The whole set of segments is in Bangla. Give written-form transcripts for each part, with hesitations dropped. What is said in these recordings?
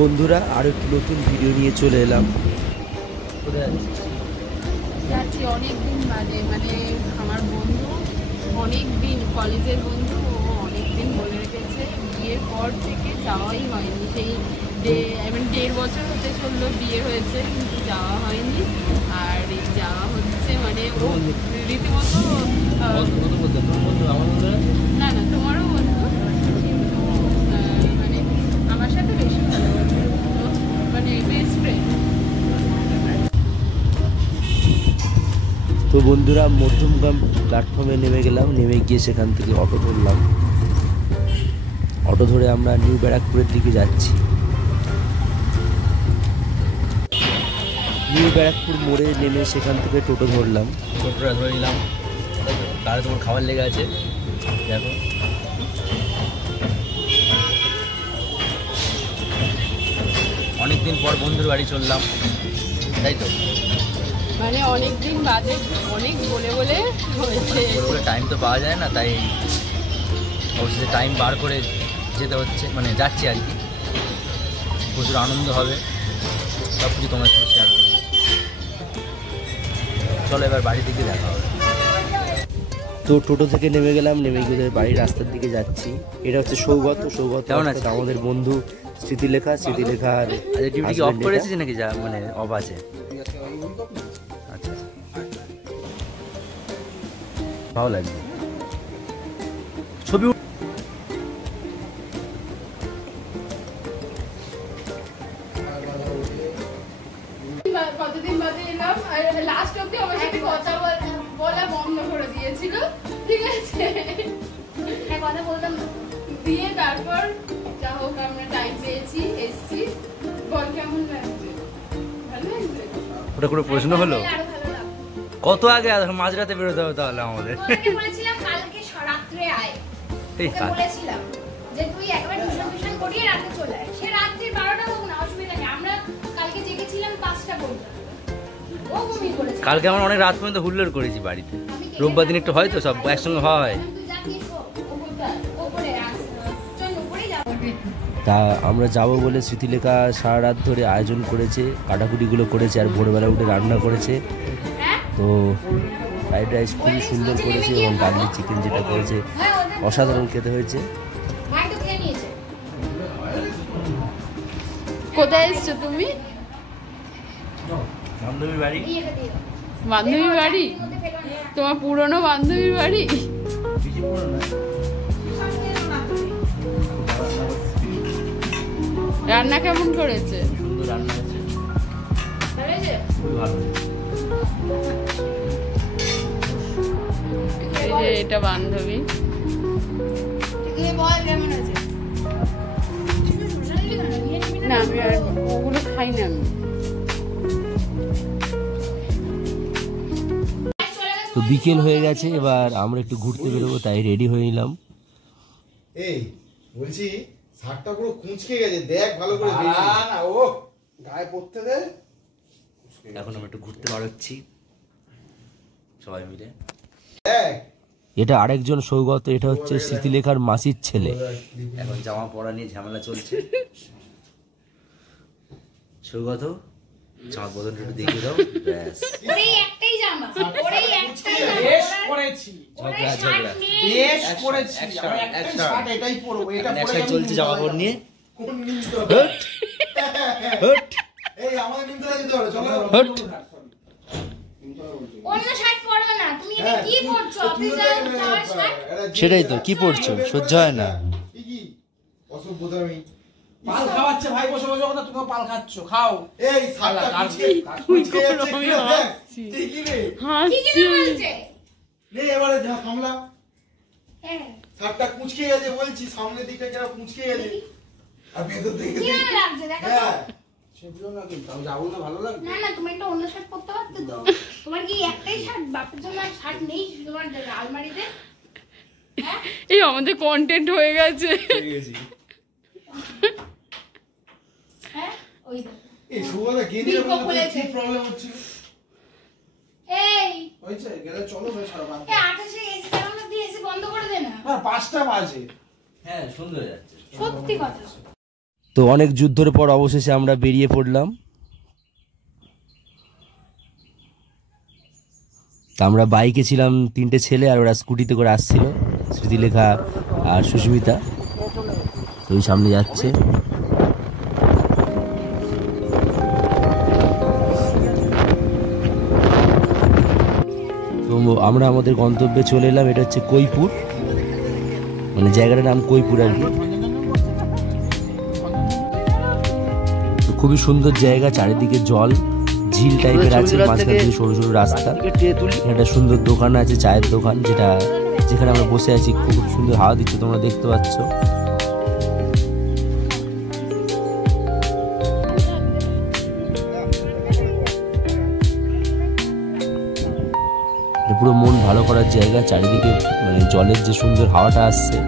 বন্ধুরা আর একটু নতুন ভিডিও নিয়ে চলে এলাম। যাচ্ছি অনেকদিন বাদে, মানে আমার বন্ধু অনেকদিন, কলেজের বন্ধু, ও অনেকদিন বলে রেখেছে, বিয়ের পর থেকে যাওয়াই হয়নি। সেই 1.5 বছর হতে চললো বিয়ে হয়েছে, কিন্তু যাওয়া হয়নি। আর যাওয়া হচ্ছে, মানে ও রীতিমতো না না তোমারও বন্ধু, কিন্তু মানে আমার সাথে বেশি ভালো বন্ধু, মানে বেস্ট ফ্রেন্ড। তো বন্ধুরা মধ্যমগ্রাম প্ল্যাটফর্মে নেমে গেলাম, নেমে গিয়ে সেখান থেকে অটো ধরলাম। অটো ধরে আমরা নিউ ব্যারাকপুরের দিকে যাচ্ছি। নিউ ব্যারাকপুর মোড়ে নেমে সেখান থেকে টোটো ধরলাম। টোটোটা ধরে নিলাম, তাহলে তোমার খাবার লেগে আছে। দেখো অনেকদিন পর বন্ধুর বাড়ি চললাম, তাই তো? মানে অনেকদিন বাদে, অনেক বলে বলে টাইম তো পাওয়া যায় না, তাই অবশ্যই টাইম বার করে যেতে হচ্ছে, মানে যাচ্ছি আর কি। প্রচুর আনন্দ হবে, সব কিছু তোমার সঙ্গে শেয়ার করবো। চলো এবার বাড়ি থেকে দেখা হবে। তো টোটো থেকে নেমে গেলাম, নেমে গিয়ে বাড়ির রাস্তার দিকে যাচ্ছি। এটা হচ্ছে সৌগত। কেমন আছে আমাদের বন্ধু স্মৃতিলেখার ডিউটি কি অফ করেছিস নাকি? যা মানে অফ আছে। আচ্ছা, ভালো লাগবে ছবি। কতদিন বাদে এলাম, আর লাস্ট অব্দি আমার সাথে কথা বলা বন্ধ করে দিয়েছিল, ঠিক আছে? কথা বলতাম দিয়ে, তারপর যা হোক আমরা টাইম পেয়েছি, এসছি। বল কেমন লাগছে? ভালো লাগছে? ওটা কোনো প্রশ্ন হলো? কত আগে মাঝরাতে বেরোতে হবে তাহলে আমাদের? বলেছিলাম কালকে রাত্রে আয়, বলেছিলাম যে তুই একবার টিউশন করিয়ে রাতে চলে আয়। সে রাত্রি 12টা হোক না, অসুবিধা নেই। আমরা কালকে জেগেছিলাম 5টা পর্যন্ত। ও ঘুমিয়ে পড়েছে। কালকে আমরা অনেক রাত পর্যন্ত হুল্লোড় করেছি বাড়িতে। রোববার দিন একটু হয় তো, সব একসঙ্গে হওয়া হয়। তা আমরা যাব বলে স্মৃতিলেখা সারা রাত ধরে আয়োজন করেছে, কাটাকুটিগুলো করেছে, আর ভোরবেলা উঠে রান্না করেছে। তো ফ্রাইড রাইস খুবই সুন্দর করেছে, এবং গার্লিক চিকেন যেটা করেছে অসাধারণ খেতে হয়েছে। কোথায় এসছো তুমি? বান্ধবীর বাড়ি। বান্ধবীর বাড়ি? তোমার পুরনো বান্ধবীর বাড়ি? রান্না কেমন করেছে? সুন্দর রান্না হয়েছে, খুবই ভালো। এই যে এটা বান্ধবী। না আমি আর ওগুলো খাই না আমি। তো বিকেল হয়ে গেছে, এবার আমরা একটু ঘুরতে বেরোবো, তাই রেডি হয়ে নিলাম। এই বলছি শার্টটা পুরো কুঁচকে গেছে, দেখ ভালো করে। না ও গায়ে পড়তে দে। এখন আমরা একটু ঘুরতে বেরোচ্ছি সবাই মিলে। এটা আরেকজন সৌগত, এটা হচ্ছে স্মৃতিলেখার মাসির ছেলে। এখন জামা পরা নিয়ে ঝামেলা চলছে। সৌগত জামা বদলটা একটু দেখিয়ে দাও। ব্যাস, ওরেই একটাই জামা, ওরেই একটাই জামা। বেশ পড়েছি, ঝগড়া ঝগড়া বেশ পড়েছি। আমি একটা শার্ট এটাই পরবো, এটা পরে একসাথে চলছে জামা পর নিয়ে। কোন নিমতলা? হট হট এই আমাদের নিমতলা যেতে হবে, চলো। হট। অন্য শার্ট পরো না, তুমি এটা কি পরছো? অফিসে যাওয়ার শার্ট? সেটাই তো, কি পড়ছো? সহ্য হয় না। কি অসভ্যতামি। পাল খাওয়াচ্ছে ভাই, বসে বসে কথা, তুমি পাল খাচ্ছ, খাও। এই শার্টটা কুঁচকে যাচ্ছে কি রে? ঠিকই রে। কি কি বলছে? নে এবারে যা সামলা। হ্যাঁ শার্টটা কুঁচকে গেছে বলছি, সামনের দিকটা কেন কুঁচকে গেছে, আর ভেতর দিকে কি লাগছে দেখো তো। হ্যাঁ সেগুলো না কিন্তু আমি যাবো না, ভালো লাগবে না না, তুমি একটা অন্য শার্ট পরতে পারতে তো। তোমার কি একটাই শার্ট? বাপের জন্য আর শার্ট নেই তোমার আলমারিতে? হ্যাঁ এই আমাদের কন্টেন্ট হয়ে গেছে। হ্যাঁ ওই দেখো। এই সুগারটা গেঁদে বলতে কি প্রবলেম হচ্ছে? এই হয়েছে গেলে চলো ভাই, সারা বাদ। এই 28 এসি চালানো দিয়ে এসি বন্ধ করে দে না। না 5টা বাজে। হ্যাঁ সুন্দর যাচ্ছে। সত্যি কথা। তো অনেক যুদ্ধের পর অবশেষে আমরা বেরিয়ে পড়লাম। তা আমরা বাইকে ছিলাম 3টে ছেলে, আর ওরা স্কুটিতে করে আসছিল, স্মৃতিলেখা আর সুস্মিতা। তো ওই সামনে যাচ্ছে। তো আমরা আমাদের গন্তব্যে চলে এলাম। এটা হচ্ছে কৈপুর, মানে জায়গাটার নাম কৈপুর আর কি। খুবই সুন্দর জায়গা, চারিদিকে জল, ঝিল টাইপের আছে, মাঝখান থেকে সরু সরু রাস্তা। একটা সুন্দর দোকান আছে, চায়ের দোকান, যেখানে আমরা বসে আছি। খুব সুন্দর হাওয়া দিচ্ছে, তোমরা দেখতে পাচ্ছ। পুরো মন ভালো করার জায়গা, চারিদিকে মানে জলের যে সুন্দর হাওয়াটা আসছে।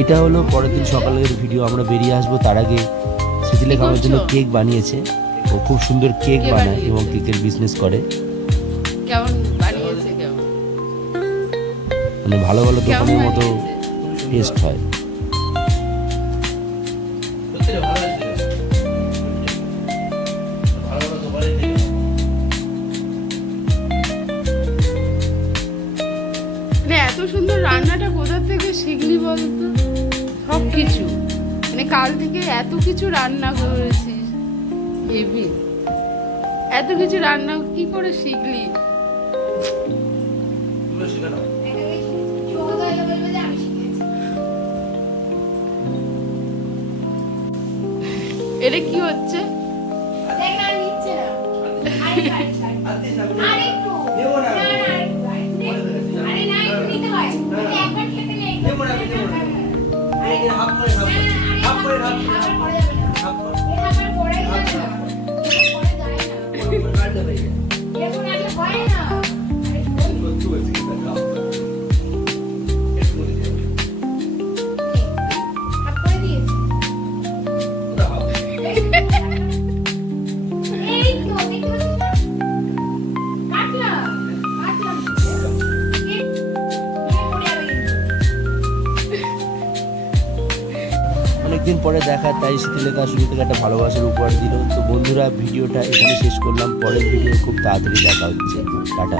এটা হলো পরের দিন সকালের ভিডিও। আমরা বেরিয়ে আসবো, তার আগে স্মৃতিলেখা আমার জন্য কেক বানিয়েছে। ও খুব সুন্দর কেক বানায় এবং কেকের বিজনেস করে। কেমন বানিয়েছে? কেমন মানে ভালো ভালো দোকানের মতো টেস্ট হয়। এত সুন্দর রান্নাটা কোথা থেকে শিখলি বলতো? সব কিছু মানে কাল থেকে এত কিছু রান্না করেছিস, হেভি। এত কিছু রান্না কি করে শিখলি? এটা কি হচ্ছে? অনেকদিন পরে দেখা, তাই স্মৃতিলেখা শুরু থেকে একটা ভালোবাসার উপহার দিল। তো বন্ধুরা, ভিডিওটা এখানে শেষ করলাম। পরের ভিডিও খুব তাড়াতাড়ি দেখা হচ্ছে। টাটা।